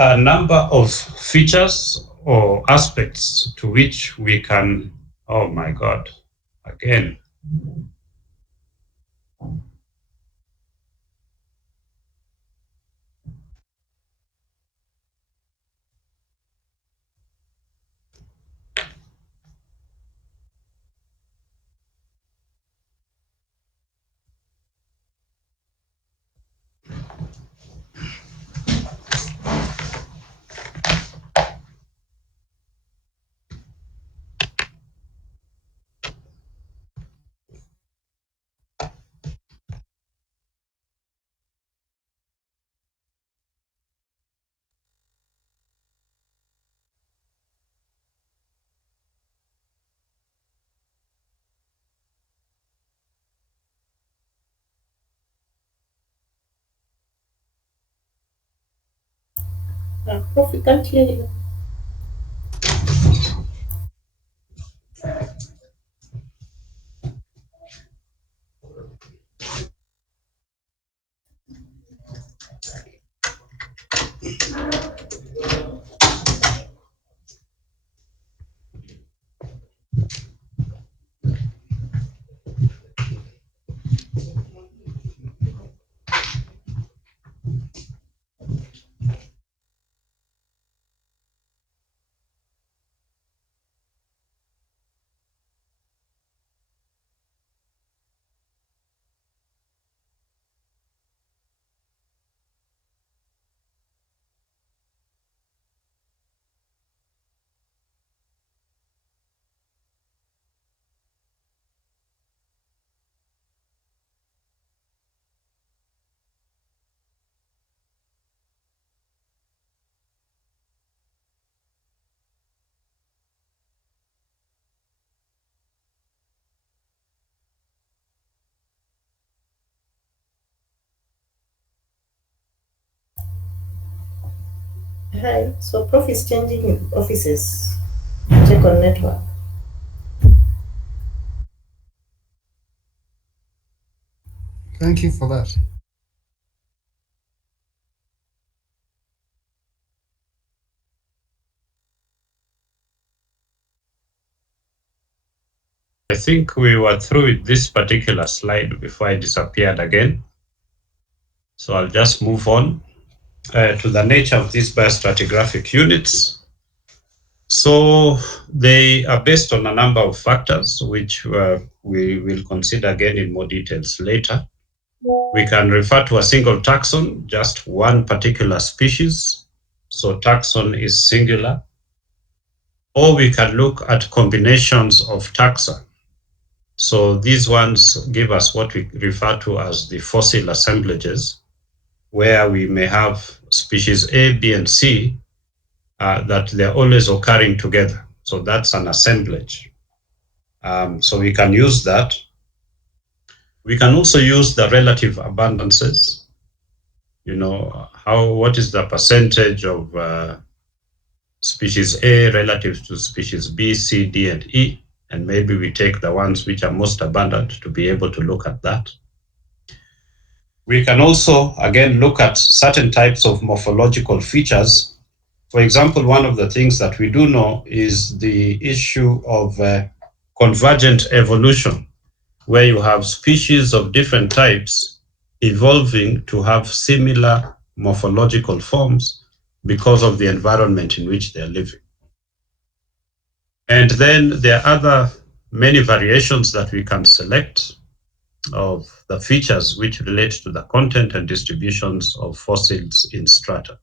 a number of features or aspects to which we can, oh my God, again. Prof, we can't hear you. Hi. So Prof is changing offices. Check on network. Thank you for that. I think we were through with this particular slide before I disappeared again. So I'll just move on to the nature of these biostratigraphic units. So they are based on a number of factors, which we will consider again in more details later. We can refer to a single taxon, just one particular species. So taxon is singular. Or we can look at combinations of taxa. So these ones give us what we refer to as the fossil assemblages, where we may have species A, B, and C that they're always occurring together. So that's an assemblage. So we can use that. We can also use the relative abundances. What is the percentage of species A relative to species B, C, D, and E? And maybe we take the ones which are most abundant to be able to look at that. We can also, again, look at certain types of morphological features. For example, one of the things that we do know is the issue of convergent evolution, where you have species of different types evolving to have similar morphological forms because of the environment in which they're living. And then there are other many variations that we can select of the features which relate to the content and distributions of fossils in strata.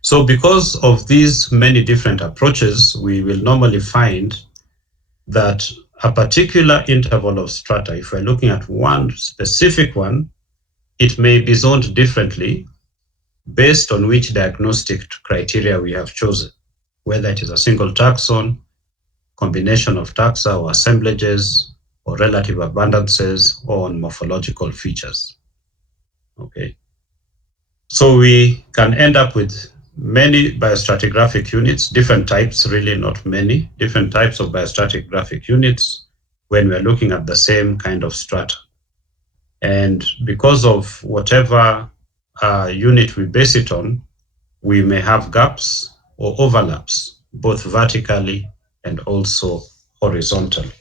So because of these many different approaches, we will normally find that a particular interval of strata, if we're looking at one specific one, it may be zoned differently based on which diagnostic criteria we have chosen, whether it is a single taxon, combination of taxa or assemblages, or relative abundances, or on morphological features. Okay. So we can end up with many biostratigraphic units, different types, really not many, different types of biostratigraphic units when we're looking at the same kind of strata. And because of whatever unit we base it on, we may have gaps or overlaps, both vertically and also horizontally.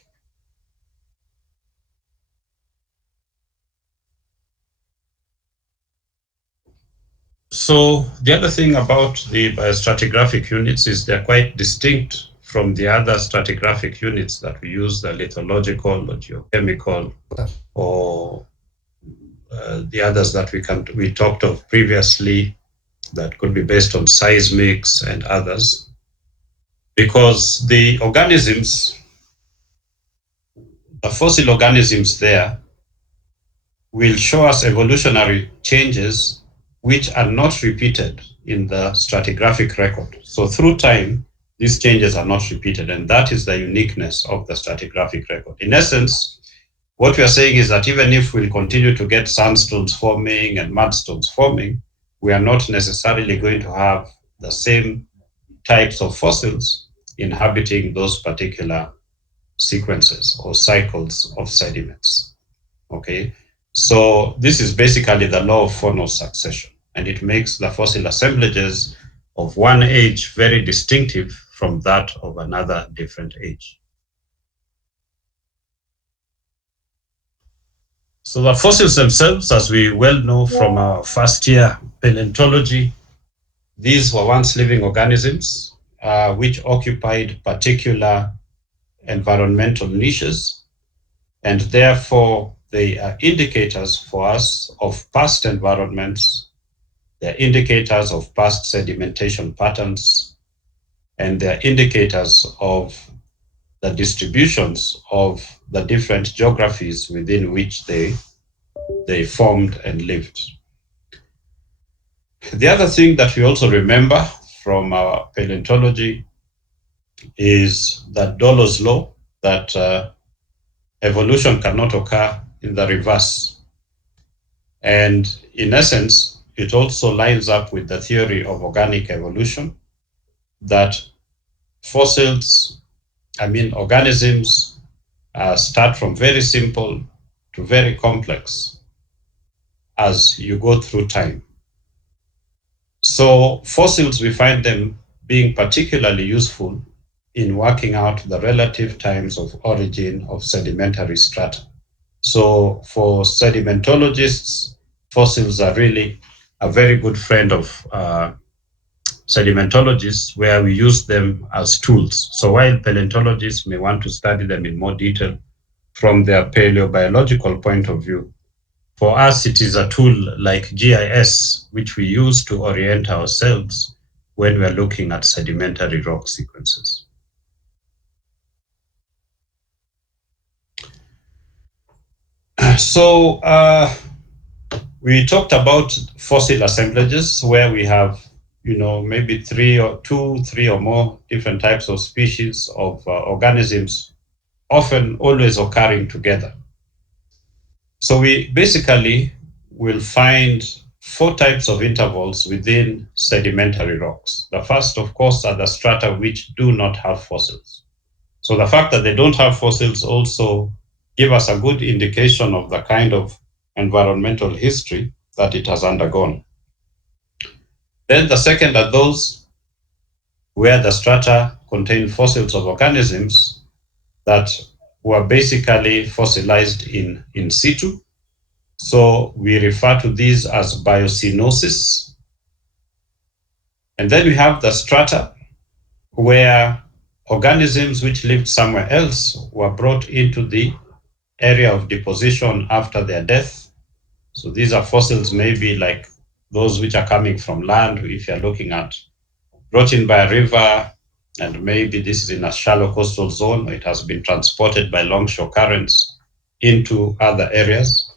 So the other thing about the biostratigraphic units is they're quite distinct from the other stratigraphic units that we use, the lithological or geochemical or the others that we talked of previously that could be based on seismics and others, because the organisms, the fossil organisms there, will show us evolutionary changes which are not repeated in the stratigraphic record. So through time, these changes are not repeated, and that is the uniqueness of the stratigraphic record. In essence, what we are saying is that even if we'll continue to get sandstones forming and mudstones forming, we are not necessarily going to have the same types of fossils inhabiting those particular sequences or cycles of sediments. Okay, so this is basically the law of faunal succession, and it makes the fossil assemblages of one age very distinctive from that of another different age. So the fossils themselves, as we well know from our first year paleontology, these were once living organisms which occupied particular environmental niches, and therefore they are indicators for us of past environments. They're indicators of past sedimentation patterns, and they're indicators of the distributions of the different geographies within which they formed and lived. The other thing that we also remember from our paleontology is that Dollo's law, that evolution cannot occur in the reverse. And in essence, it also lines up with the theory of organic evolution, that organisms start from very simple to very complex as you go through time. So fossils, we find them being particularly useful in working out the relative times of origin of sedimentary strata. So for sedimentologists, fossils are really a very good friend of sedimentologists, where we use them as tools. So while paleontologists may want to study them in more detail from their paleobiological point of view, for us it is a tool like GIS, which we use to orient ourselves when we're looking at sedimentary rock sequences. So we talked about fossil assemblages where we have, maybe three or more different types of species of organisms, often always occurring together. So we basically will find four types of intervals within sedimentary rocks. The first, of course, are the strata which do not have fossils. So the fact that they don't have fossils also give us a good indication of the kind of environmental history that it has undergone. Then the second are those where the strata contain fossils of organisms that were basically fossilized in situ. So we refer to these as biocenosis. And then we have the strata where organisms which lived somewhere else were brought into the area of deposition after their death. So these are fossils maybe like those which are coming from land, if you're looking at brought in by a river, and maybe this is in a shallow coastal zone, or it has been transported by longshore currents into other areas.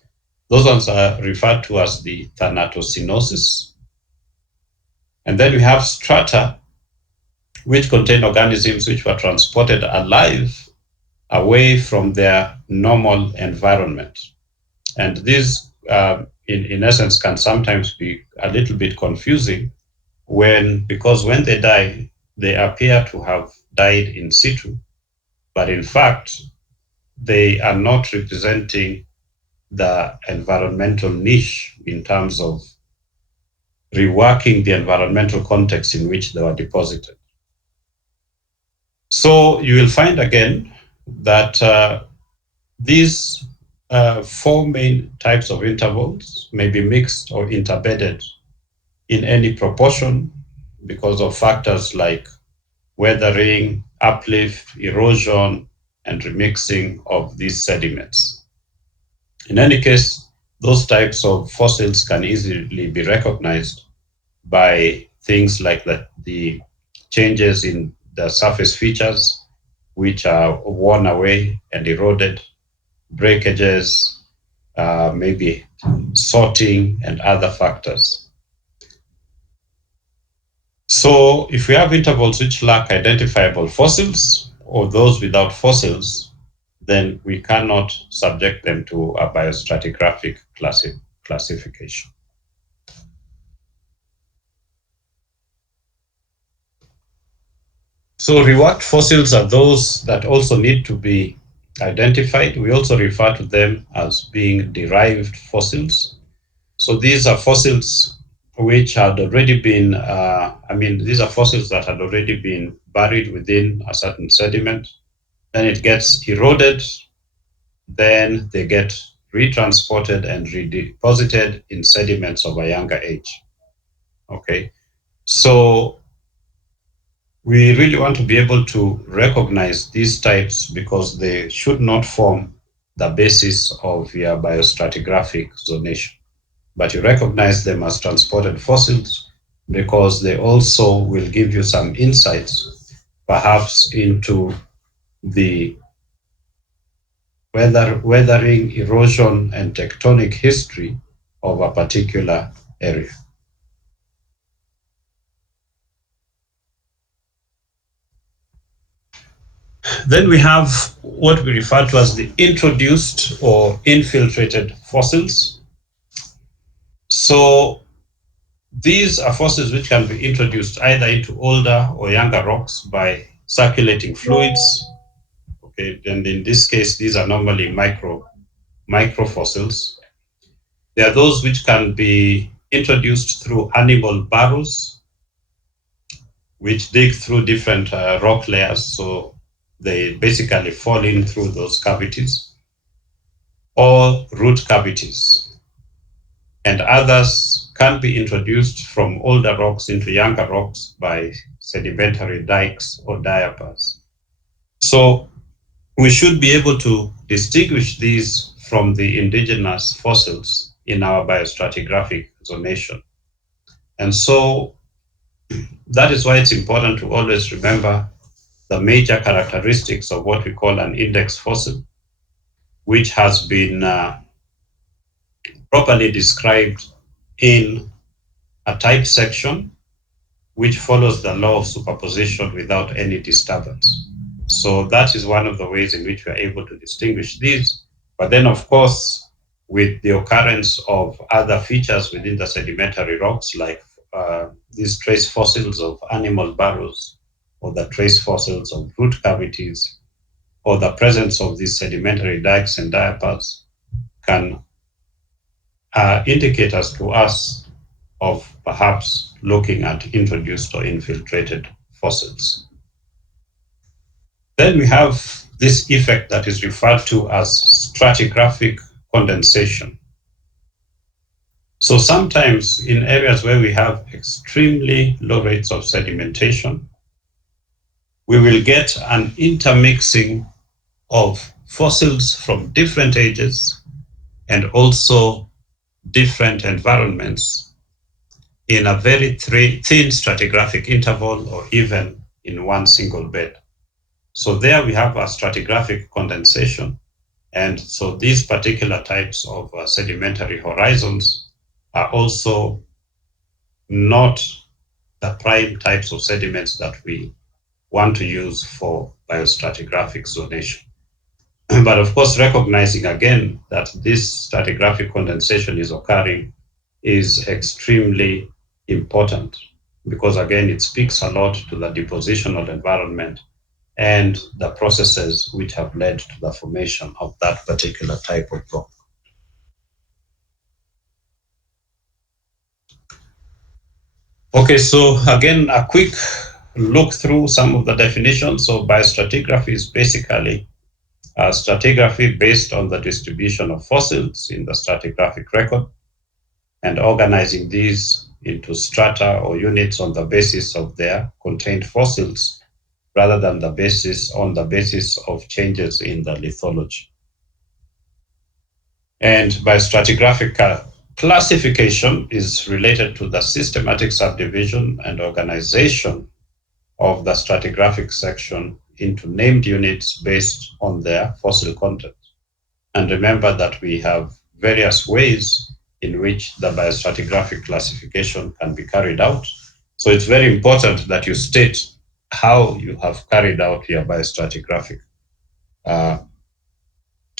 Those ones are referred to as the thanatocenosis. And then we have strata, which contain organisms which were transported alive away from their normal environment. And these, in essence, can sometimes be a little bit confusing because when they die, they appear to have died in situ, but in fact, they are not representing the environmental niche in terms of reworking the environmental context in which they were deposited. So you will find again that these four main types of intervals may be mixed or interbedded in any proportion because of factors like weathering, uplift, erosion, and remixing of these sediments. In any case, those types of fossils can easily be recognized by things like the changes in the surface features, which are worn away and eroded, breakages, maybe sorting, and other factors. So if we have intervals which lack identifiable fossils or those without fossils, then we cannot subject them to a biostratigraphic classification. So reworked fossils are those that also need to be identified. We also refer to them as being derived fossils. So these are fossils which had already been, these are fossils that had already been buried within a certain sediment. Then it gets eroded, then they get retransported and redeposited in sediments of a younger age. Okay, so we really want to be able to recognize these types because they should not form the basis of your biostratigraphic zonation. But you recognize them as transported fossils because they also will give you some insights, perhaps into the weathering, erosion, and tectonic history of a particular area. Then we have what we refer to as the introduced or infiltrated fossils. So these are fossils which can be introduced either into older or younger rocks by circulating fluids. Okay, and in this case, these are normally microfossils. There are those which can be introduced through animal burrows, which dig through different rock layers. So they basically fall in through those cavities, or root cavities. And others can be introduced from older rocks into younger rocks by sedimentary dikes or diapirs. So we should be able to distinguish these from the indigenous fossils in our biostratigraphic zonation. And so that is why it's important to always remember the major characteristics of what we call an index fossil, which has been properly described in a type section which follows the law of superposition without any disturbance. So that is one of the ways in which we are able to distinguish these. But then, of course, with the occurrence of other features within the sedimentary rocks, like these trace fossils of animal burrows, or the trace fossils of root cavities, or the presence of these sedimentary dikes and diapirs, can indicate to us of perhaps looking at introduced or infiltrated fossils. Then we have this effect that is referred to as stratigraphic condensation. So sometimes in areas where we have extremely low rates of sedimentation, we will get an intermixing of fossils from different ages and also different environments in a very thin stratigraphic interval or even in one single bed. So there we have a stratigraphic condensation. And so these particular types of sedimentary horizons are also not the prime types of sediments that we want to use for biostratigraphic zonation. But of course, recognizing again that this stratigraphic condensation is occurring is extremely important because again, it speaks a lot to the depositional environment and the processes which have led to the formation of that particular type of rock. Okay, so again, a quick look through some of the definitions. So biostratigraphy is basically stratigraphy based on the distribution of fossils in the stratigraphic record and organizing these into strata or units on the basis of their contained fossils rather than on the basis of changes in the lithology. And by stratigraphic classification is related to the systematic subdivision and organization of the stratigraphic section into named units based on their fossil content. And remember that we have various ways in which the biostratigraphic classification can be carried out. So it's very important that you state how you have carried out uh,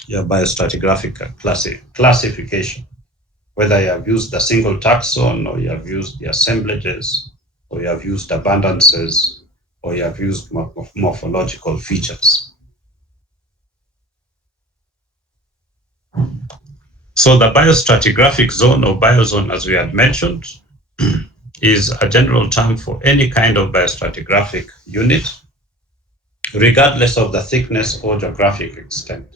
your biostratigraphic classification, whether you have used the single taxon or you have used the assemblages or you have used abundances or you have used morphological features. So the biostratigraphic zone or biozone, as we had mentioned, is a general term for any kind of biostratigraphic unit, regardless of the thickness or geographic extent.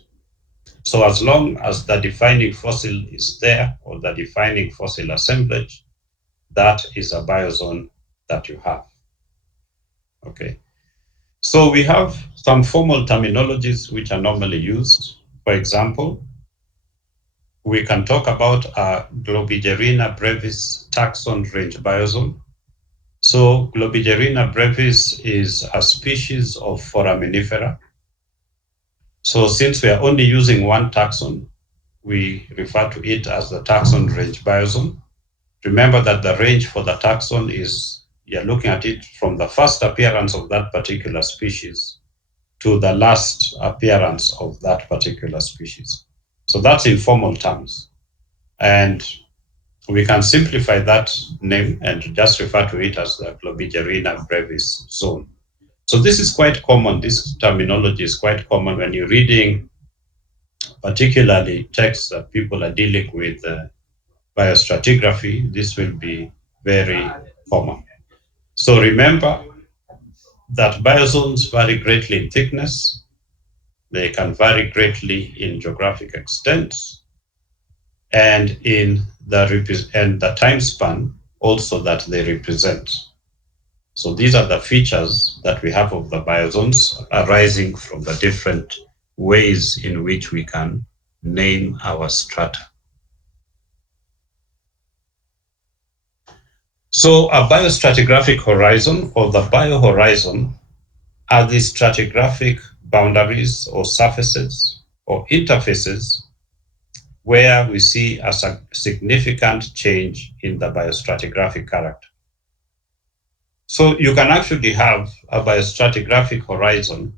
So as long as the defining fossil is there or the defining fossil assemblage, that is a biozone that you have. Okay. So we have some formal terminologies which are normally used. For example, we can talk about a Globigerina brevis taxon range biozone. So Globigerina brevis is a species of foraminifera. So since we are only using one taxon, we refer to it as the taxon range biozone. Remember that the range for the taxon is, you're looking at it from the first appearance of that particular species to the last appearance of that particular species. So that's in formal terms. And we can simplify that name and just refer to it as the Globigerina brevis zone. So this is quite common. This terminology is quite common when you're reading, particularly texts that people are dealing with biostratigraphy. This will be very common. So remember that biozones vary greatly in thickness. They can vary greatly in geographic extent and in the time span also that they represent. So these are the features that we have of the biozones arising from the different ways in which we can name our strata. So a biostratigraphic horizon or the biohorizon are the stratigraphic boundaries or surfaces or interfaces where we see a significant change in the biostratigraphic character. So you can actually have a biostratigraphic horizon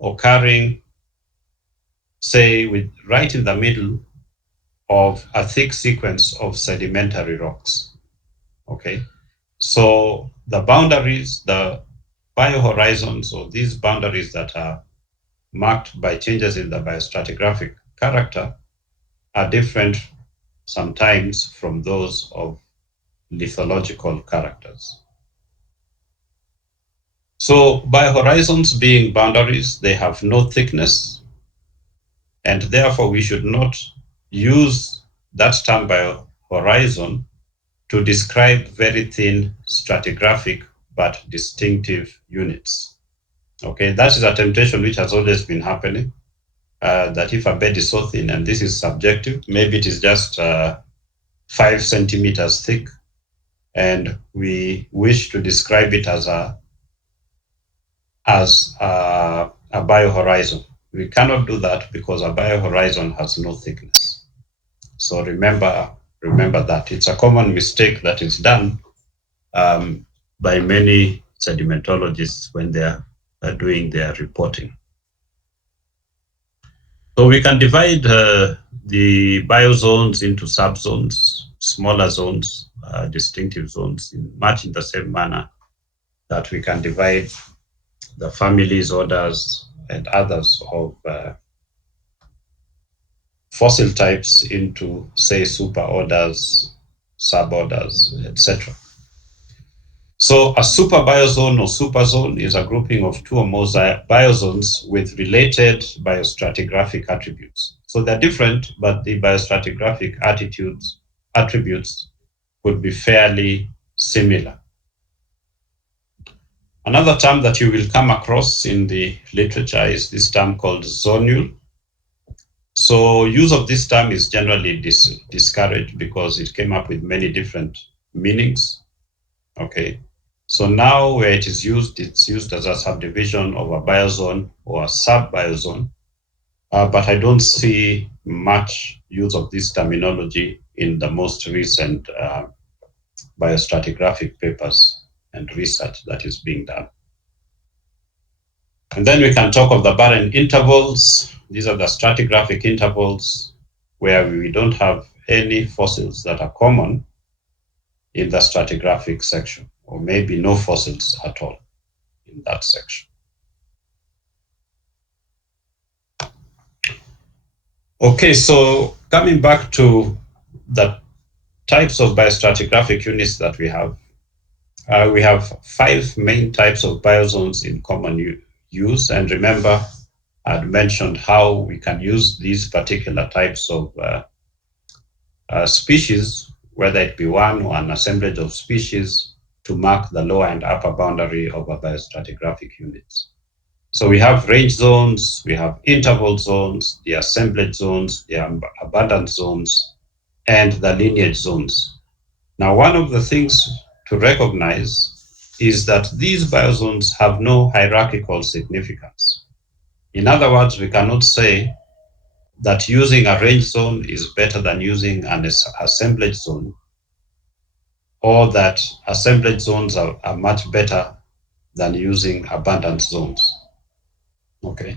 occurring, say, right in the middle of a thick sequence of sedimentary rocks. Okay, so the boundaries, the biohorizons, or these boundaries that are marked by changes in the biostratigraphic character, are different sometimes from those of lithological characters. So biohorizons being boundaries, they have no thickness, and therefore we should not use that term biohorizon to describe very thin stratigraphic but distinctive units. Okay, that is a temptation which has always been happening. That if a bed is so thin, and this is subjective, maybe it is just 5 centimeters thick, and we wish to describe it as a biohorizon. We cannot do that because a biohorizon has no thickness. So remember that it's a common mistake that is done by many sedimentologists when they are doing their reporting. So we can divide the biozones into subzones, smaller zones, distinctive zones, in much in the same manner that we can divide the families, orders, and others of fossil types into, say, superorders, suborders, etc. So a super biozone or superzone is a grouping of two or more biozones with related biostratigraphic attributes. So they're different, but the biostratigraphic attributes could be fairly similar. Another term that you will come across in the literature is this term called zonule. So use of this term is generally discouraged because it came up with many different meanings. Okay. So now where it is used, it's used as a subdivision of a biozone or a sub-biozone. But I don't see much use of this terminology in the most recent biostratigraphic papers and research that is being done. And then we can talk of the barren intervals. These are the stratigraphic intervals where we don't have any fossils that are common in the stratigraphic section, or maybe no fossils at all in that section. Okay, so coming back to the types of biostratigraphic units that we have 5 main types of biozones in common use. And remember, I'd mentioned how we can use these particular types of species, whether it be one or an assemblage of species, to mark the lower and upper boundary of our biostratigraphic units. So we have range zones, we have interval zones, the assemblage zones, the abundance zones, and the lineage zones. Now, one of the things to recognize is that these biozones have no hierarchical significance. In other words, we cannot say that using a range zone is better than using an assemblage zone, or that assemblage zones are much better than using abundance zones. Okay.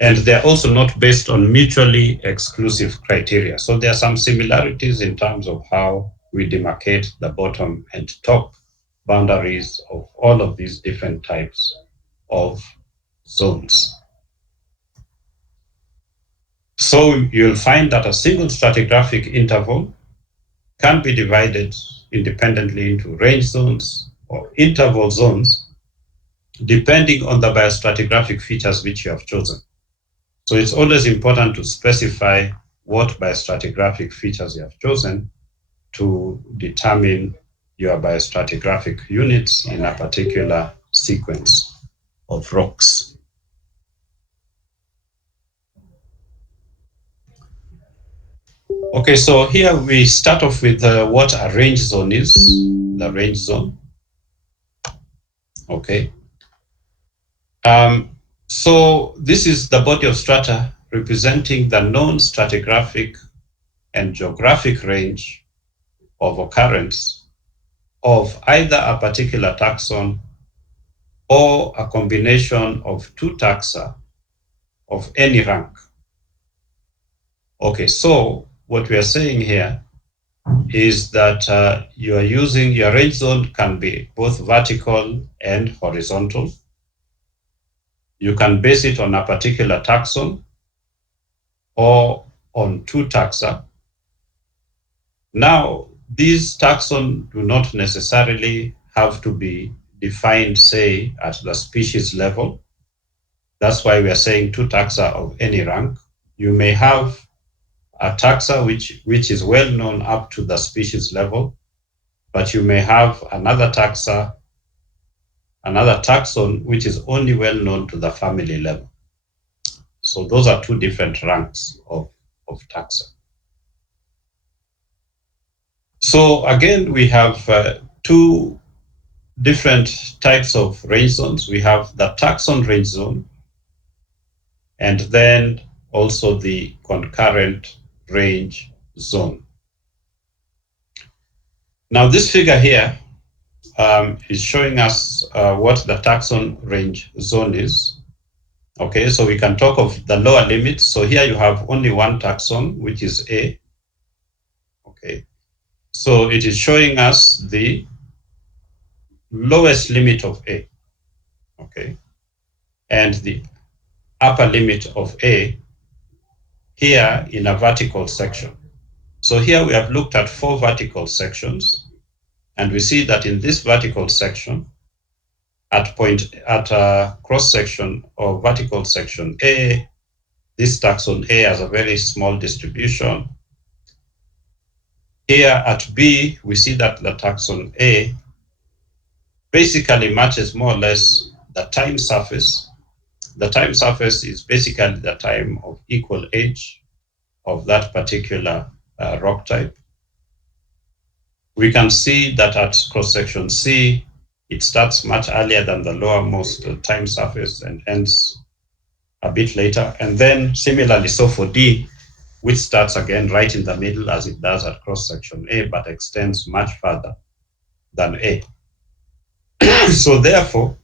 And they're also not based on mutually exclusive criteria. So there are some similarities in terms of how we demarcate the bottom and top boundaries of all of these different types of zones. So you'll find that a single stratigraphic interval can be divided independently into range zones or interval zones, depending on the biostratigraphic features which you have chosen. So it's always important to specify what biostratigraphic features you have chosen to determine your biostratigraphic units in a particular sequence of rocks. Okay, so here we start off with what a range zone is, the range zone. Okay. So this is the body of strata representing the known stratigraphic and geographic range of occurrence of either a particular taxon or a combination of two taxa of any rank. Okay, so what we are saying here is that you are using your range zone can be both vertical and horizontal. You can base it on a particular taxon or on two taxa. Now, these taxon do not necessarily have to be defined, say, at the species level. That's why we are saying two taxa of any rank. You may have a taxa which is well known up to the species level, but you may have another taxon which is only well known to the family level. So those are two different ranks of taxa. So again, we have two different types of range zones. We have the taxon range zone, and then also the concurrent range zone. Now this figure here is showing us what the taxon range zone is. Okay, so we can talk of the lower limits. So here you have only one taxon, which is A. Okay, so it is showing us the lowest limit of A. Okay, and the upper limit of A here in a vertical section. So here we have looked at 4 vertical sections, And we see that in this vertical section, at a cross section or vertical section A, this taxon A has a very small distribution. Here at B, we see that the taxon A basically matches more or less the time surface. The time surface is basically the time of equal age of that particular rock type. We can see that at cross-section C, it starts much earlier than the lowermost time surface and ends a bit later. And then similarly, so for D, which starts again right in the middle as it does at cross-section A, but extends much further than A. So therefore,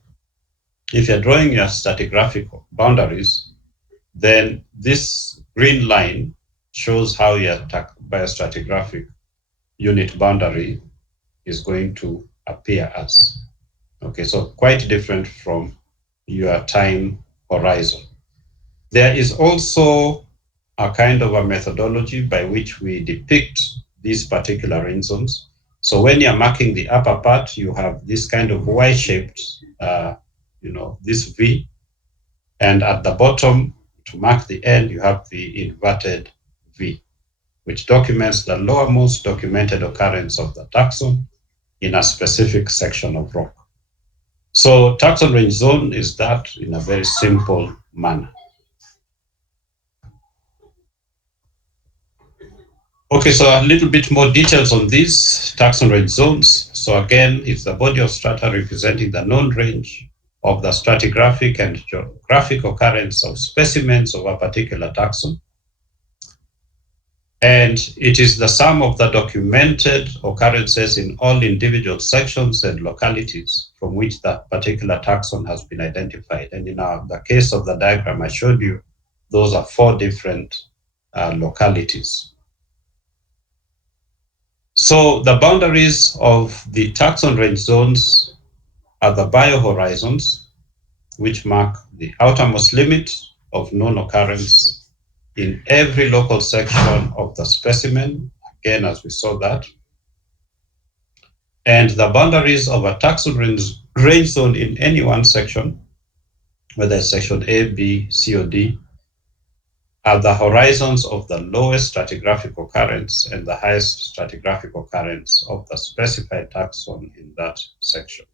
if you're drawing your stratigraphic boundaries, then this green line shows how your biostratigraphic unit boundary is going to appear as. Okay, so quite different from your time horizon. There is also a kind of a methodology by which we depict these particular range zones. So when you're marking the upper part, you have this kind of Y-shaped, this V, and at the bottom, to mark the end, you have the inverted V, which documents the lowermost documented occurrence of the taxon in a specific section of rock. So taxon range zone is that in a very simple manner. Okay, so a little bit more details on these taxon range zones. So again, it's the body of strata representing the known range of the stratigraphic and geographic occurrence of specimens of a particular taxon. And it is the sum of the documented occurrences in all individual sections and localities from which that particular taxon has been identified. And in the case of the diagram I showed you, those are 4 different localities. So the boundaries of the taxon range zones are the biohorizons, which mark the outermost limit of known occurrence in every local section of the specimen, again, as we saw that. And the boundaries of a taxon range zone in any one section, whether it's section A, B, C, or D, are the horizons of the lowest stratigraphic occurrence and the highest stratigraphic occurrence of the specified taxon in that section.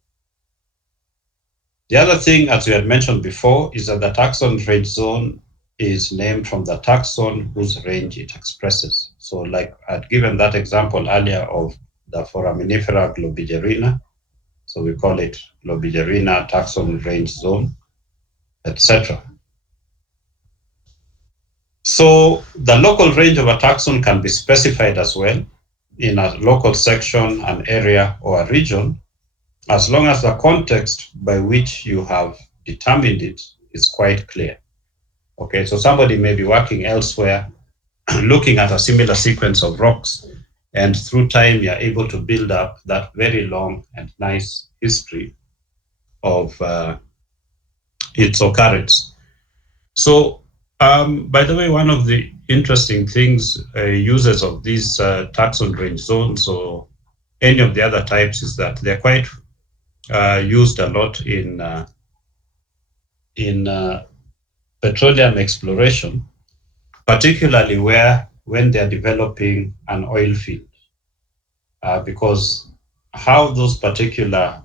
The other thing, as we had mentioned before, is that the taxon range zone is named from the taxon whose range it expresses. So like I'd given that example earlier of the foraminifera globigerina. So we call it globigerina taxon range zone, etc. So the local range of a taxon can be specified as well in a local section, an area, or a region, as long as the context by which you have determined it is quite clear. Okay, so somebody may be working elsewhere, looking at a similar sequence of rocks, and through time you're able to build up that very long and nice history of its occurrence. So, by the way, one of the interesting things users of these taxon range zones or any of the other types is that they're quite used a lot in petroleum exploration, particularly when they're developing an oil field, because how those particular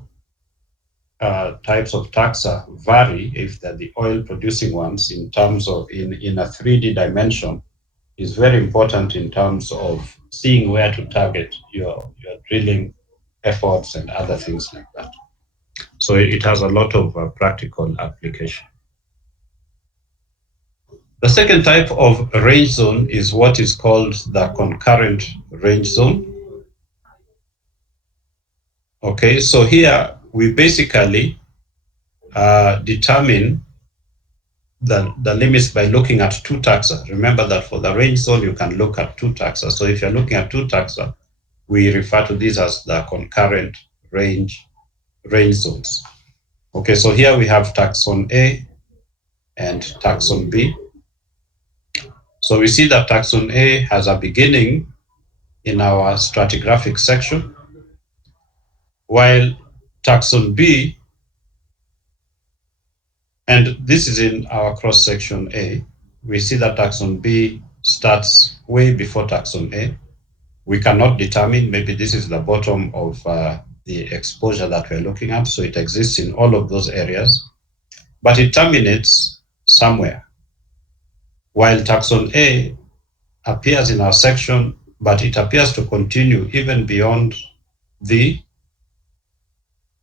types of taxa vary if they're the oil producing ones in terms of in a 3D dimension is very important in terms of seeing where to target your drilling efforts and other things like that. So it has a lot of practical application. The second type of range zone is what is called the concurrent range zone. Okay, so here we basically determine the limits by looking at 2 taxa. Remember that for the range zone, you can look at 2 taxa. So if you're looking at 2 taxa, we refer to these as the concurrent range zones. Okay, so here we have taxon A and taxon B. So we see that taxon A has a beginning in our stratigraphic section, while taxon B, and this is in our cross section A, we see that taxon B starts way before taxon A. We cannot determine, maybe this is the bottom of the exposure that we're looking at, so it exists in all of those areas, but it terminates somewhere, while taxon A appears in our section, but it appears to continue even beyond the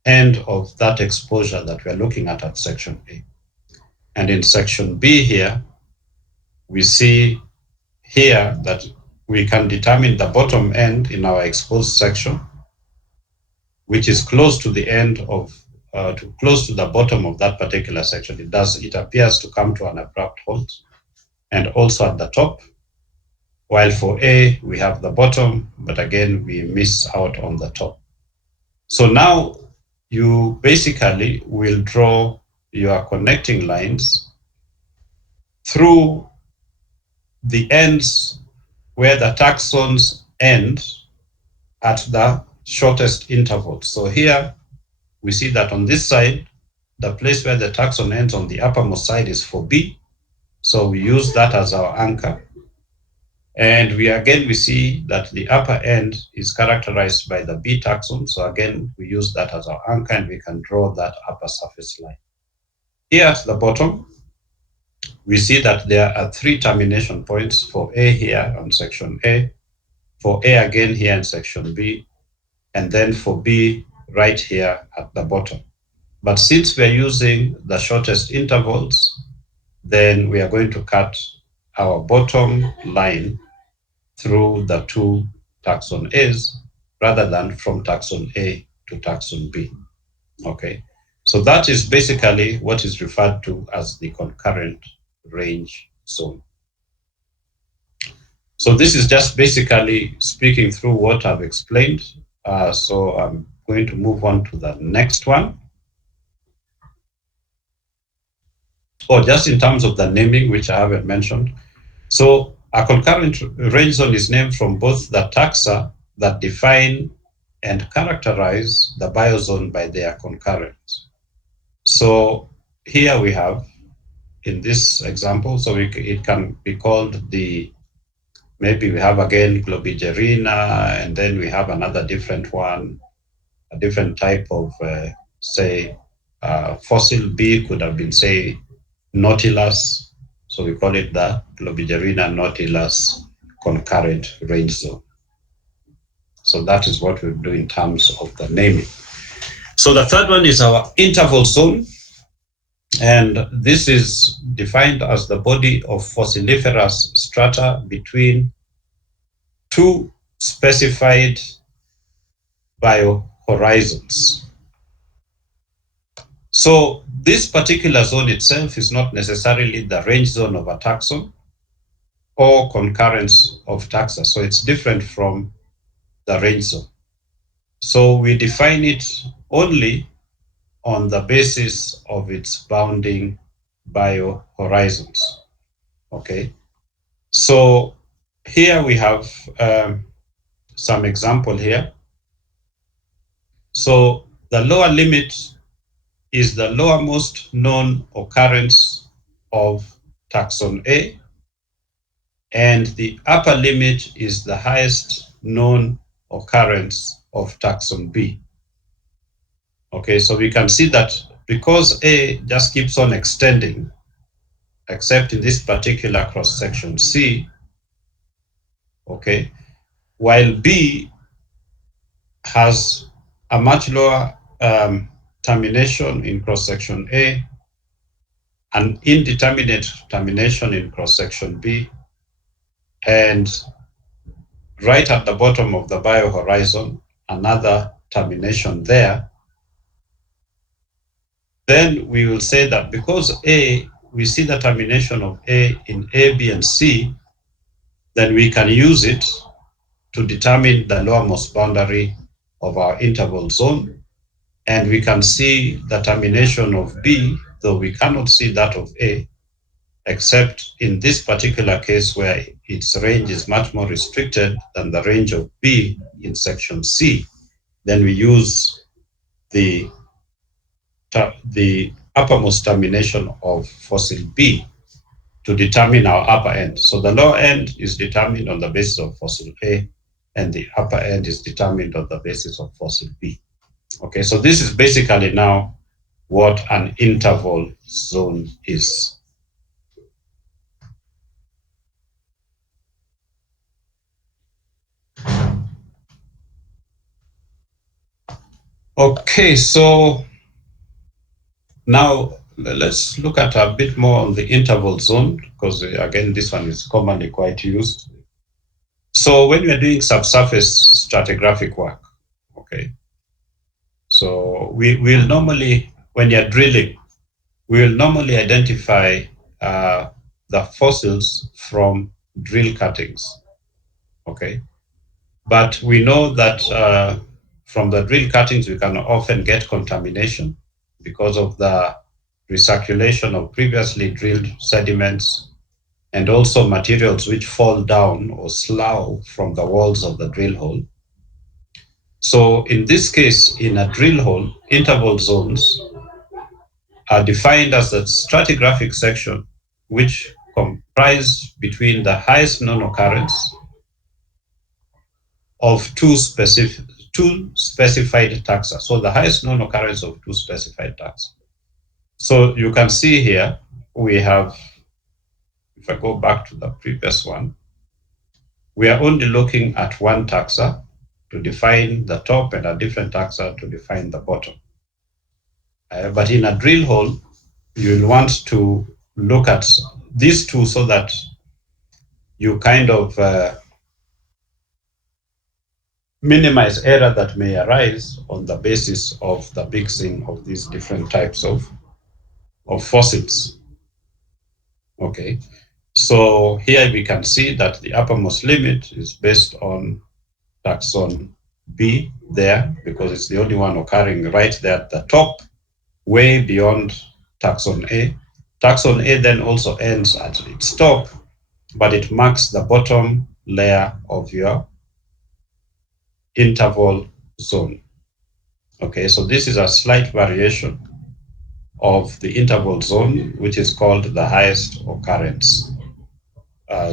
end of that exposure that we're looking at section A. And in section B here, we see here that we can determine the bottom end in our exposed section, which is close to the end of, close to the bottom of that particular section. It appears to come to an abrupt halt, and also at the top. While for A, we have the bottom, but again, we miss out on the top. So now you basically will draw your connecting lines through the ends where the taxons end at the shortest interval. So here we see that on this side, the place where the taxon ends on the uppermost side is for B. So we use that as our anchor. And we see that the upper end is characterized by the B taxon. So again, we use that as our anchor, and we can draw that upper surface line. Here at the bottom, we see that there are 3 termination points for A here on section A, for A again here in section B, and then for B right here at the bottom. But since we're using the shortest intervals, then we are going to cut our bottom line through the 2 taxon A's rather than from taxon A to taxon B. Okay, so that is basically what is referred to as the concurrent range zone. So this is just basically speaking through what I've explained. So I'm going to move on to the next one. Or just in terms of the naming, which I haven't mentioned. So a concurrent range zone is named from both the taxa that define and characterize the biozone by their concurrence. So here we have, in this example, so it can be called maybe we have again Globigerina, and then we have another different one, a different type of, say, fossil B could have been, say, Nautilus. So we call it the Globigerina Nautilus concurrent range zone. So that is what we do in terms of the naming. So the third one is our interval zone. And this is defined as the body of fossiliferous strata between 2 specified biohorizons. So this particular zone itself is not necessarily the range zone of a taxon or concurrence of taxa. So it's different from the range zone. So we define it only on the basis of its bounding biohorizons. Okay. So here we have some example here. So the lower limit is the lowermost known occurrence of taxon A, and the upper limit is the highest known occurrence of taxon B. Okay, so we can see that because A just keeps on extending, except in this particular cross section C, okay, while B has a much lower termination in cross section A, an indeterminate termination in cross section B, and right at the bottom of the biohorizon, another termination there, then we will say that because A, we see the termination of A in A, B, and C, then we can use it to determine the lowermost boundary of our interval zone. And we can see the termination of B, though we cannot see that of A, except in this particular case where its range is much more restricted than the range of B in section C. Then we use the the uppermost termination of fossil B to determine our upper end. So the lower end is determined on the basis of fossil A, and the upper end is determined on the basis of fossil B. Okay, so this is basically now what an interval zone is. Okay, so now let's look at a bit more on the interval zone, because again, this one is commonly quite used. So when we're doing subsurface stratigraphic work, okay, so we will normally, when you're drilling, we will normally identify the fossils from drill cuttings, okay? But we know that from the drill cuttings, we can often get contamination because of the recirculation of previously drilled sediments and also materials which fall down or slough from the walls of the drill hole. So in this case, in a drill hole, interval zones are defined as a stratigraphic section which comprise between the highest known occurrence of two specified taxa. So the highest known occurrence of two specified taxa. So you can see here we have, if I go back to the previous one, we are only looking at one taxa to define the top and a different taxa to define the bottom. But in a drill hole, you'll want to look at these two so that you kind of minimize error that may arise on the basis of the mixing of these different types of fossils. Okay, so here we can see that the uppermost limit is based on taxon B there, because it's the only one occurring right there at the top, way beyond taxon A. Taxon A then also ends at its top, but it marks the bottom layer of your interval zone. Okay, so this is a slight variation of the interval zone, which is called the highest occurrence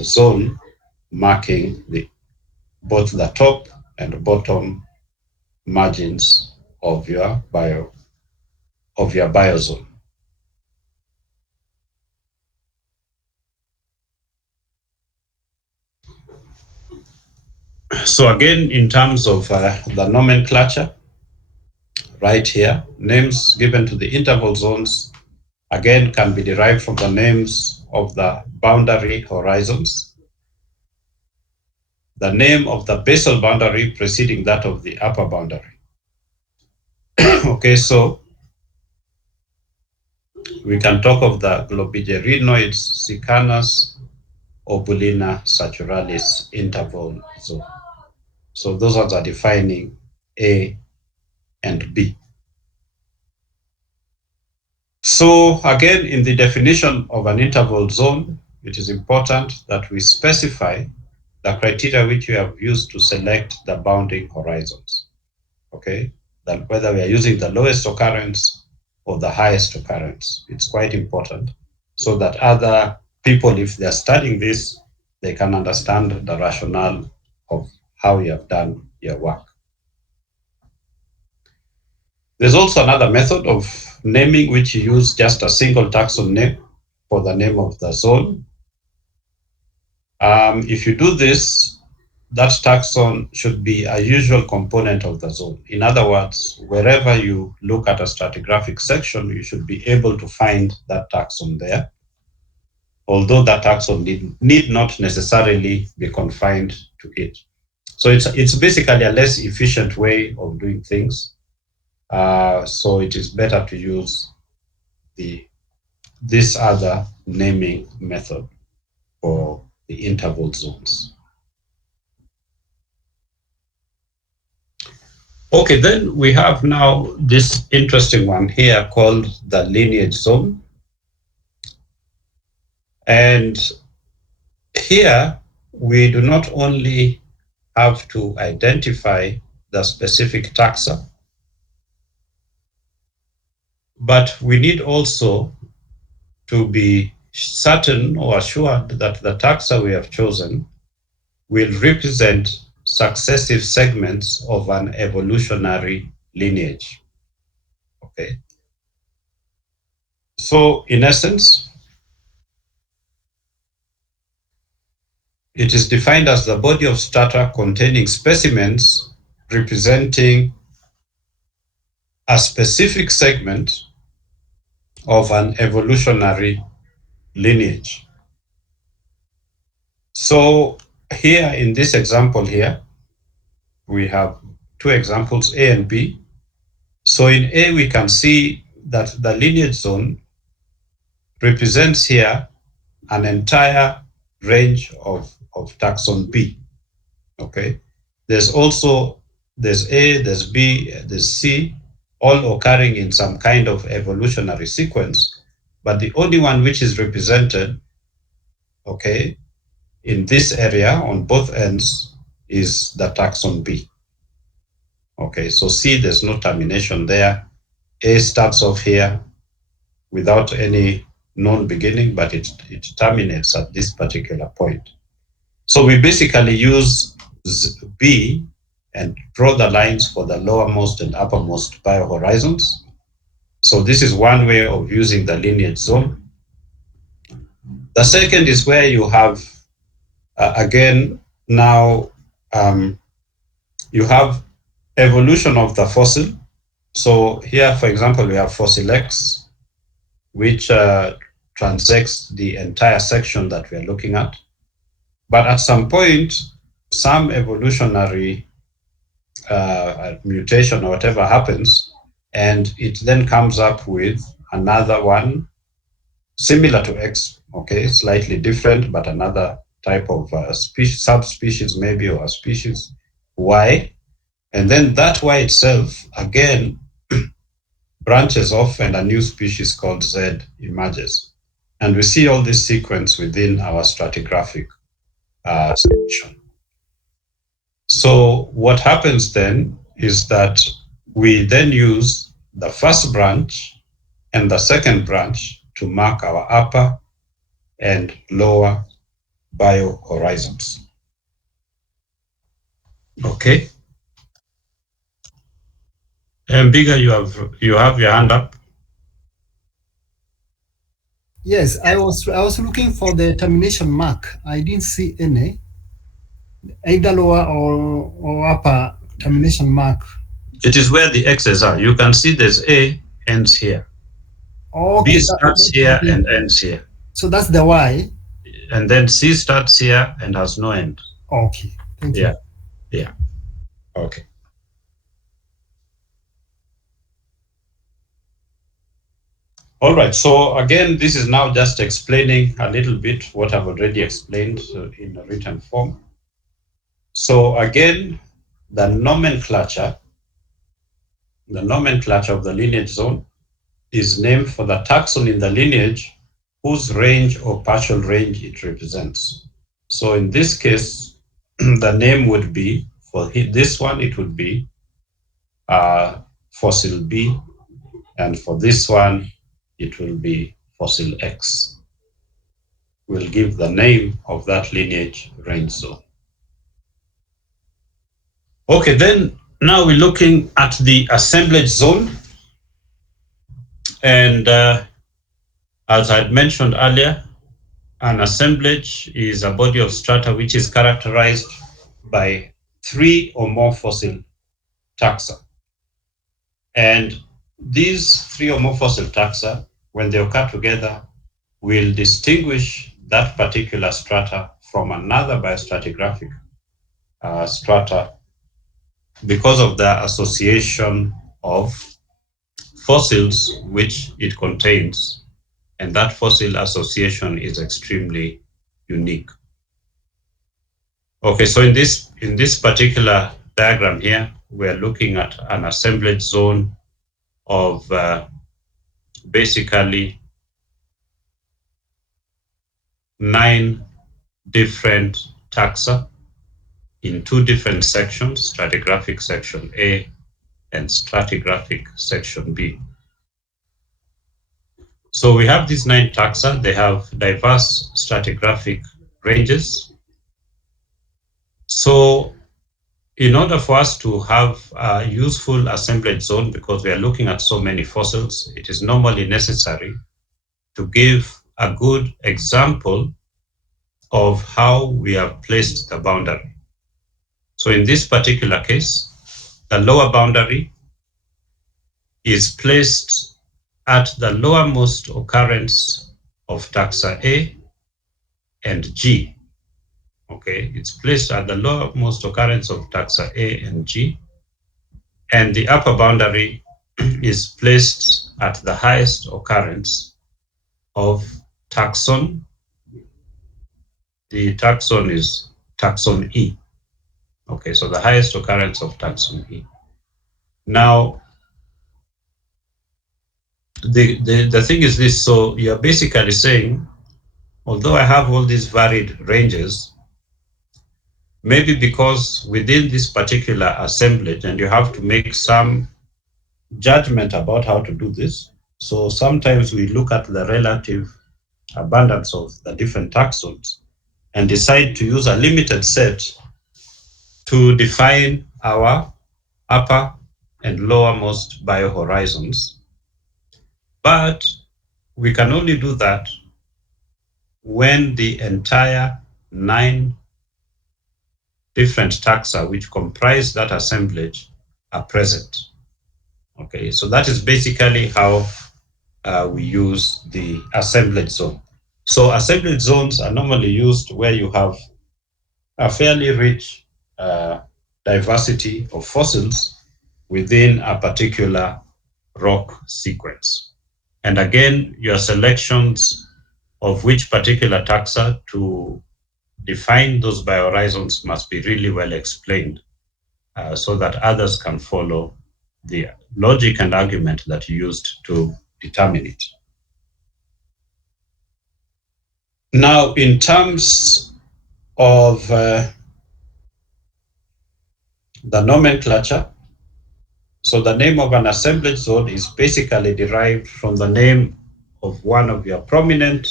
zone, marking both the top and bottom margins of your biozone. So again, in terms of the nomenclature, right here, names given to the interval zones again can be derived from the names of the boundary horizons, the name of the basal boundary preceding that of the upper boundary. Okay, so we can talk of the globigerinoids sicanus or Bulina saturalis interval zone. So those ones are defining A and B. So again, in the definition of an interval zone, it is important that we specify the criteria which we have used to select the bounding horizons. Okay, that whether we are using the lowest occurrence or the highest occurrence, it's quite important so that other people, if they're studying this, they can understand the rationale of how you have done your work. There's also another method of naming which you use just a single taxon name for the name of the zone. If you do this, that taxon should be a usual component of the zone. In other words, wherever you look at a stratigraphic section, you should be able to find that taxon there, although that taxon need not necessarily be confined to it. So it's basically a less efficient way of doing things. So it is better to use this other naming method for the interval zones. Okay, then we have now this interesting one here called the lineage zone. And here we do not only have to identify the specific taxa, But we need also to be certain or assured that the taxa we have chosen will represent successive segments of an evolutionary lineage. Okay. So, in essence, it is defined as the body of strata containing specimens representing a specific segment of an evolutionary lineage. So, here in this example here, we have two examples, A and B. So in A, we can see that the lineage zone represents here an entire range of taxon B. Okay. There's A, there's B, there's C, all occurring in some kind of evolutionary sequence. But the only one which is represented, okay, in this area on both ends is the taxon B. Okay, so C, there's no termination there. A starts off here without any known beginning, but it terminates at this particular point. So we basically use B and draw the lines for the lowermost and uppermost biohorizons. So this is one way of using the lineage zone. The second is where you have, again, now you have evolution of the fossil. So here, for example, we have fossil X, which transects the entire section that we are looking at. But at some point, some evolutionary mutation or whatever happens, and it then comes up with another one similar to X, okay, slightly different, but another type of species, subspecies maybe, or a species Y. And then that Y itself, again, branches off and a new species called Z emerges. And we see all this sequence within our stratigraphic section. So what happens then is that we then use the first branch and the second branch to mark our upper and lower biohorizons. Okay. And Bigger, you have your hand up. Yes, I was looking for the termination mark. I didn't see any, either lower or upper termination mark. It is where the X's are. You can see there's A ends here. Okay, B starts here and ends here. so that's the Y. And then C starts here and has no end. Okay, thank you. Yeah. Yeah. Okay. All right. So again, this is now just explaining a little bit what I've already explained in a written form. So again, the nomenclature of the lineage zone is named for the taxon in the lineage whose range or partial range it represents. So in this case, the name would be, for this one, it would be fossil B, and for this one, it will be fossil X. We'll give the name of that lineage range zone. Okay, then now we're looking at the assemblage zone. And as I'd mentioned earlier, an assemblage is a body of strata which is characterized by 3 or more fossil taxa. And these 3 or more fossil taxa, when they occur together, will distinguish that particular strata from another biostratigraphic strata because of the association of fossils which it contains, and that fossil association is extremely unique. Okay, so in this particular diagram here, we're looking at an assemblage zone of basically 9 different taxa in 2 different sections, stratigraphic section A and stratigraphic section B. So we have these 9 taxa. They have diverse stratigraphic ranges. So in order for us to have a useful assemblage zone, because we are looking at so many fossils, it is normally necessary to give a good example of how we have placed the boundary. So in this particular case, the lower boundary is placed at the lowermost occurrence of taxa A and G. Okay, it's placed at the lowermost occurrence of taxa A and G, and the upper boundary is placed at the highest occurrence of taxon. The taxon is taxon E. Okay, so the highest occurrence of taxon E. Now, the thing is this, so you're basically saying, although I have all these varied ranges, maybe because within this particular assemblage, and you have to make some judgment about how to do this. So sometimes we look at the relative abundance of the different taxons and decide to use a limited set to define our upper and lowermost biohorizons. But we can only do that when the entire 9 different taxa which comprise that assemblage are present. Okay, so that is basically how we use the assemblage zone. So assemblage zones are normally used where you have a fairly rich diversity of fossils within a particular rock sequence. And again, your selections of which particular taxa to define those biohorizons must be really well explained so that others can follow the logic and argument that you used to determine it. Now, in terms of the nomenclature, so the name of an assemblage zone is basically derived from the name of one of your prominent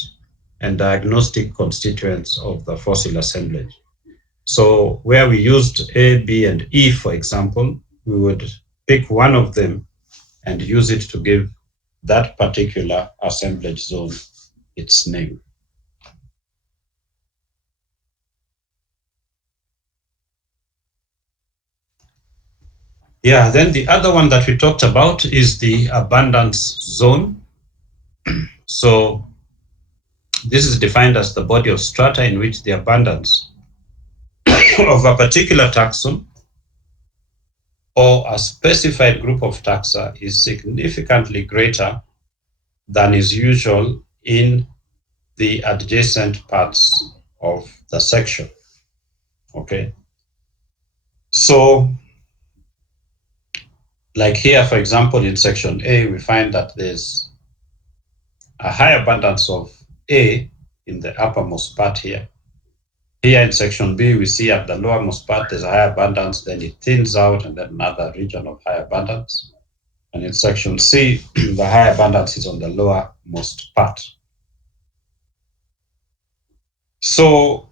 and diagnostic constituents of the fossil assemblage. So where we used A, B, and E, for example, we would pick one of them and use it to give that particular assemblage zone its name. Yeah, then the other one that we talked about is the abundance zone. So this is defined as the body of strata in which the abundance of a particular taxon or a specified group of taxa is significantly greater than is usual in the adjacent parts of the section. Okay. So, like here, for example, in section A, we find that there's a high abundance of A in the uppermost part here. Here in section B, we see at the lowermost part, there's a high abundance, then it thins out, and then another region of high abundance. And in section C, the high abundance is on the lowermost part. So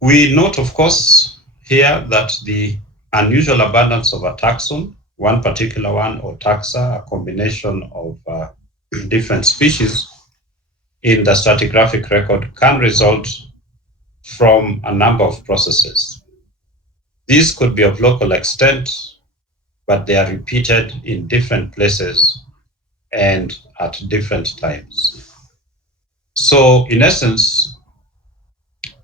we note, of course, here that the unusual abundance of a taxon, one particular one, or taxa, a combination of different species in the stratigraphic record, can result from a number of processes. These could be of local extent, but they are repeated in different places and at different times. So in essence,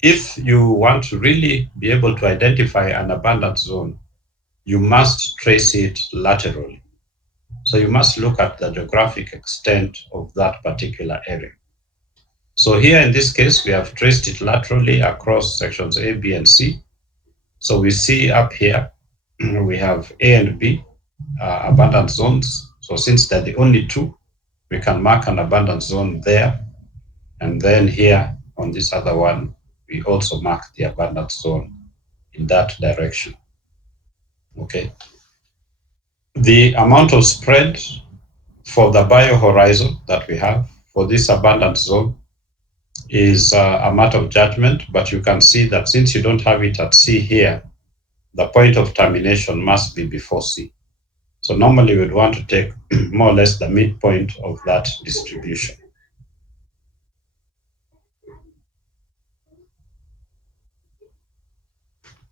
if you want to really be able to identify an abundance zone, you must trace it laterally. So you must look at the geographic extent of that particular area. So here in this case, we have traced it laterally across sections A, B, and C. So we see up here, we have A and B, abundance zones. So since they're the only two, we can mark an abundance zone there. And then here on this other one, we also mark the abundance zone in that direction. Okay. The amount of spread for the biohorizon that we have for this abundance zone is a matter of judgment, but you can see that since you don't have it at C here, the point of termination must be before C. So normally we'd want to take more or less the midpoint of that distribution.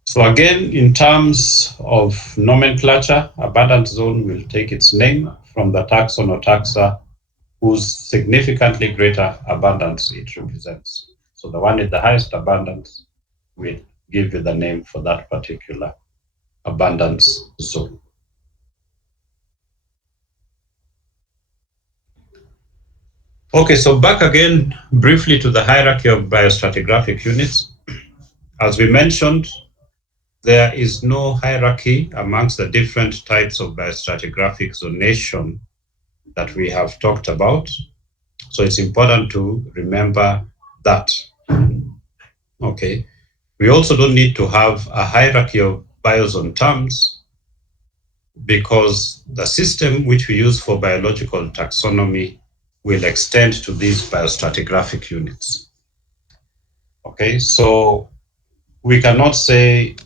So again, in terms of nomenclature, abundance zone will take its name from the taxon or taxa whose significantly greater abundance it represents. So the one with the highest abundance will give you the name for that particular abundance zone. Okay, so back again briefly to the hierarchy of biostratigraphic units. As we mentioned, there is no hierarchy amongst the different types of biostratigraphic zonation that we have talked about. So it's important to remember that. Okay. We also don't need to have a hierarchy of biozone terms because the system which we use for biological taxonomy will extend to these biostratigraphic units. Okay, so we cannot say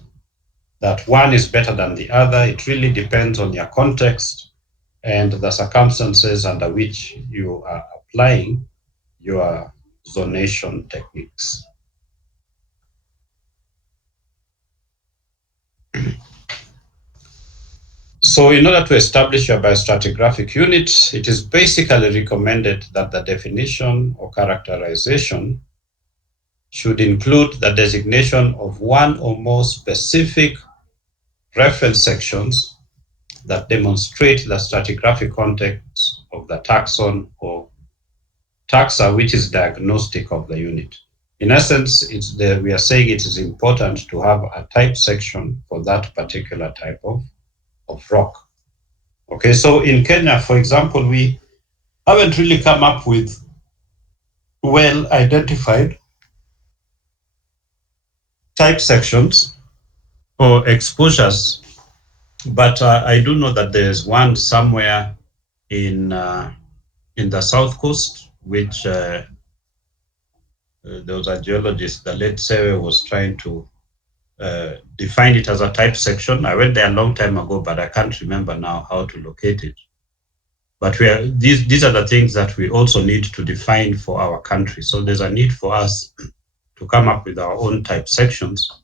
that one is better than the other. It really depends on your context and the circumstances under which you are applying your zonation techniques. So in order to establish your biostratigraphic unit, it is basically recommended that the definition or characterization should include the designation of one or more specific reference sections that demonstrate the stratigraphic context of the taxon or taxa, which is diagnostic of the unit. In essence, we are saying it is important to have a type section for that particular type of rock. Okay, so in Kenya, for example, we haven't really come up with well-identified type sections or exposures, but I do know that there's one somewhere in the south coast, which there was a geologist, the late Sewe, was trying to define it as a type section. I went there a long time ago, but I can't remember now how to locate it. But these are the things that we also need to define for our country. So there's a need for us to come up with our own type sections,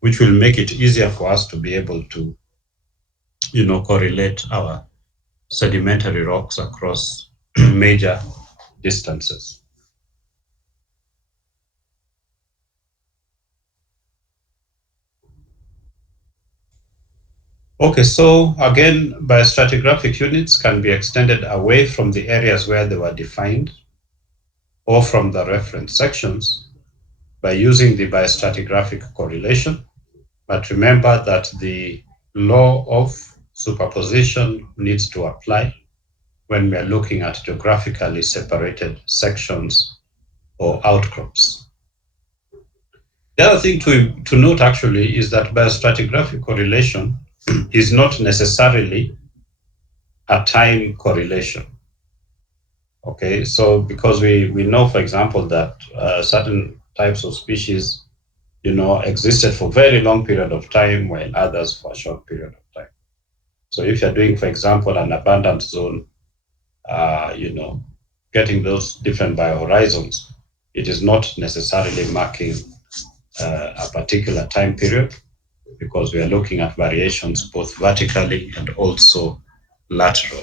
which will make it easier for us to be able to, correlate our sedimentary rocks across major distances. Okay, so again, biostratigraphic units can be extended away from the areas where they were defined or from the reference sections by using the biostratigraphic correlation. But remember that the law of superposition needs to apply when we are looking at geographically separated sections or outcrops. The other thing to note actually is that biostratigraphic correlation is not necessarily a time correlation. Okay, so because we know, for example, that certain types of species, existed for a very long period of time, while others for a short period of time. So if you're doing, for example, an abundance zone, getting those different biohorizons, it is not necessarily marking a particular time period, because we are looking at variations both vertically and also lateral.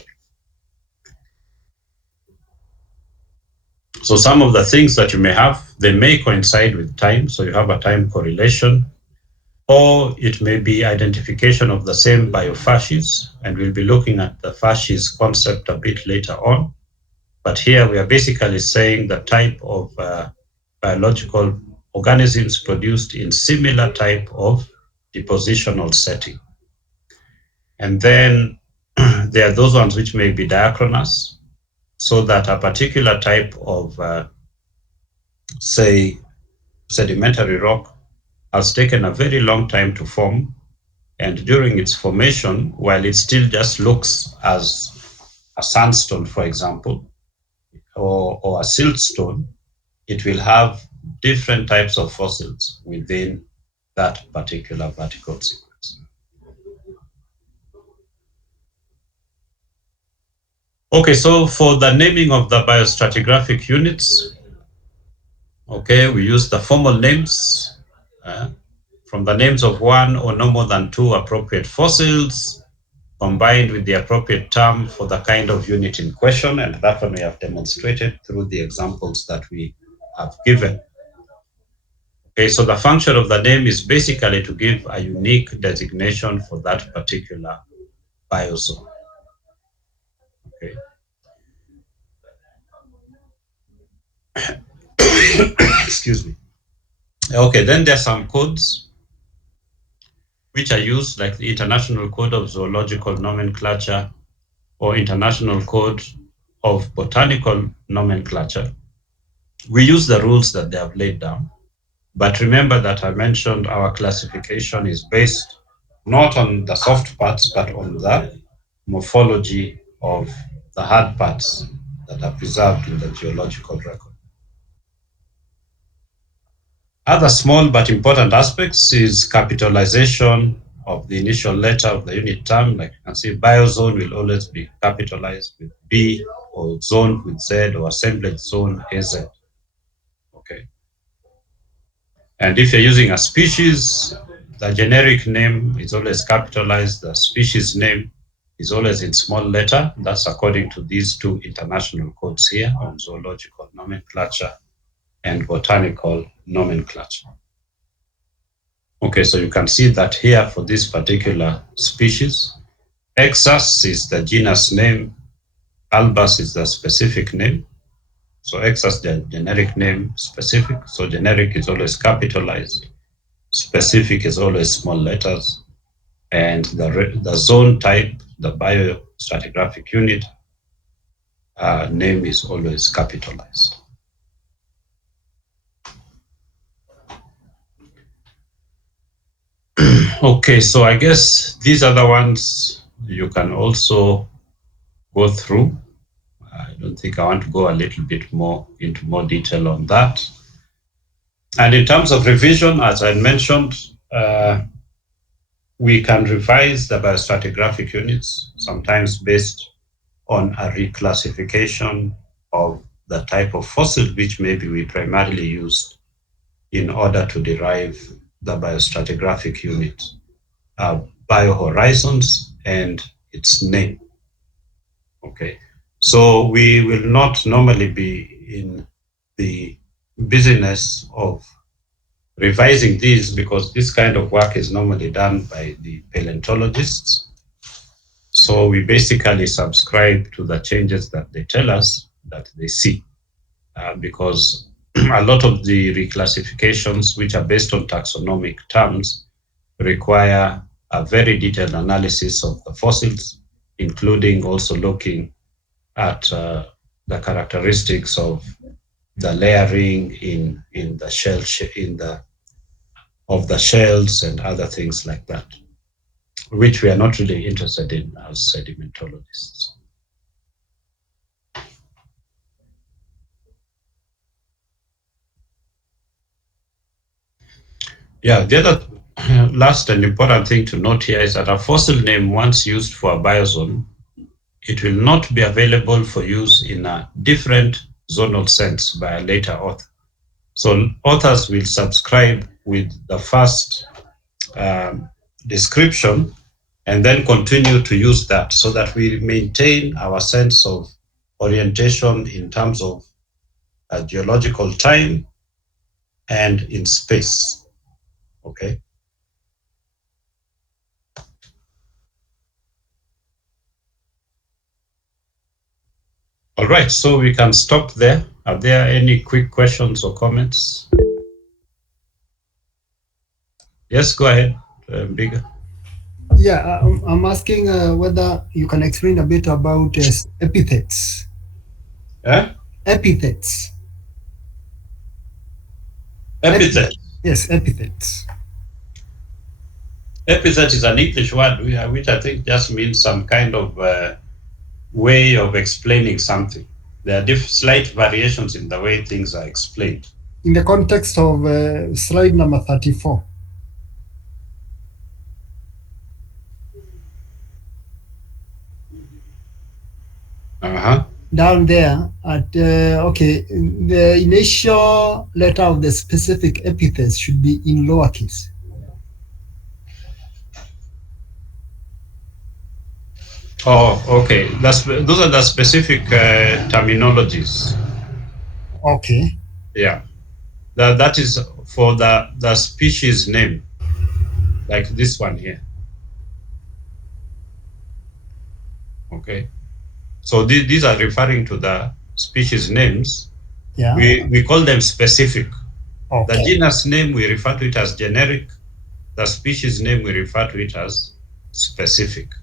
So some of the things that you may have, they may coincide with time, so you have a time correlation, or it may be identification of the same biofasces, and we'll be looking at the fasces concept a bit later on. But here we are basically saying the type of biological organisms produced in similar type of depositional setting. And then there are those ones which may be diachronous, so that a particular type of, say, sedimentary rock has taken a very long time to form. And during its formation, while it still just looks as a sandstone, for example, or or a siltstone, it will have different types of fossils within that particular vertical sequence. Okay, so for the naming of the biostratigraphic units, okay, we use the formal names from the names of one or no more than two appropriate fossils combined with the appropriate term for the kind of unit in question, and that one we have demonstrated through the examples that we have given. Okay, so the function of the name is basically to give a unique designation for that particular biozone. Okay. Excuse me. Okay, then there are some codes which are used, like the International Code of Zoological Nomenclature or International Code of Botanical Nomenclature. We use the rules that they have laid down. But remember that I mentioned our classification is based not on the soft parts, but on the morphology of the hard parts that are preserved in the geological record. Other small but important aspects is capitalization of the initial letter of the unit term. Like you can see, biozone will always be capitalized with B, or zone with Z, or assemblage zone AZ. Okay. And if you're using a species, the generic name is always capitalized. The species name is always in small letter. That's according to these two international codes here on zoological nomenclature and botanical nomenclature. Okay, so you can see that here for this particular species, Exus is the genus name, Albus is the specific name. So Exus, the generic name, specific. So generic is always capitalized. Specific is always small letters, and the zone type, the biostratigraphic unit name is always capitalized. Okay, so I guess these are the ones you can also go through. I don't think I want to go a little bit more into more detail on that. And in terms of revision, as I mentioned, we can revise the biostratigraphic units, sometimes based on a reclassification of the type of fossil which maybe we primarily used in order to derive the biostratigraphic unit, biohorizons, and its name. Okay, so we will not normally be in the business of revising these, because this kind of work is normally done by the paleontologists. So we basically subscribe to the changes that they tell us that they see, because a lot of the reclassifications, which are based on taxonomic terms, require a very detailed analysis of the fossils, including also looking at the characteristics of the layering in the shell of the shells and other things like that, which we are not really interested in as sedimentologists. Yeah, the other last and important thing to note here is that a fossil name, once used for a biozone, it will not be available for use in a different zonal sense by a later author. So authors will subscribe with the first description and then continue to use that, so that we maintain our sense of orientation in terms of geological time and in space. Okay. All right, so we can stop there. Are there any quick questions or comments? Yes, go ahead, Bigger. Yeah, I'm asking whether you can explain a bit about epithets. Epithets. Epithet. Yes, epithets. Epithet is an English word which I think just means some kind of way of explaining something. There are slight variations in the way things are explained. In the context of slide number 34. Down there at, okay, the initial letter of the specific epithet should be in lowercase. Oh, okay. Those are the specific terminologies. Okay. Yeah. That is for the species name, like this one here. Okay. So these are referring to the species names. Yeah. We call them specific. Okay. The genus name, we refer to it as generic. The species name, we refer to it as specific.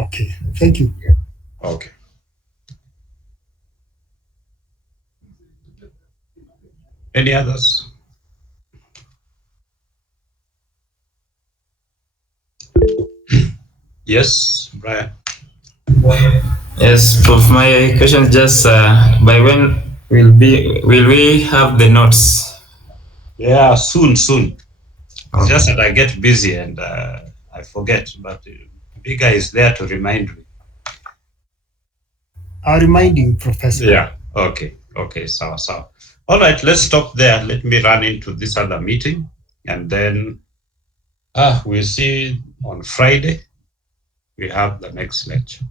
Okay. Thank you. Okay. Any others? Yes, Brian. Yes, Prof. My question is just by when will we have the notes? Yeah, soon. It's just Okay. that I get busy and I forget, but Bigger is there to remind me. I'll remind you, Professor. Yeah. Okay. So. All right. Let's stop there. Let me run into this other meeting, and then we'll see on Friday. We have the next lecture.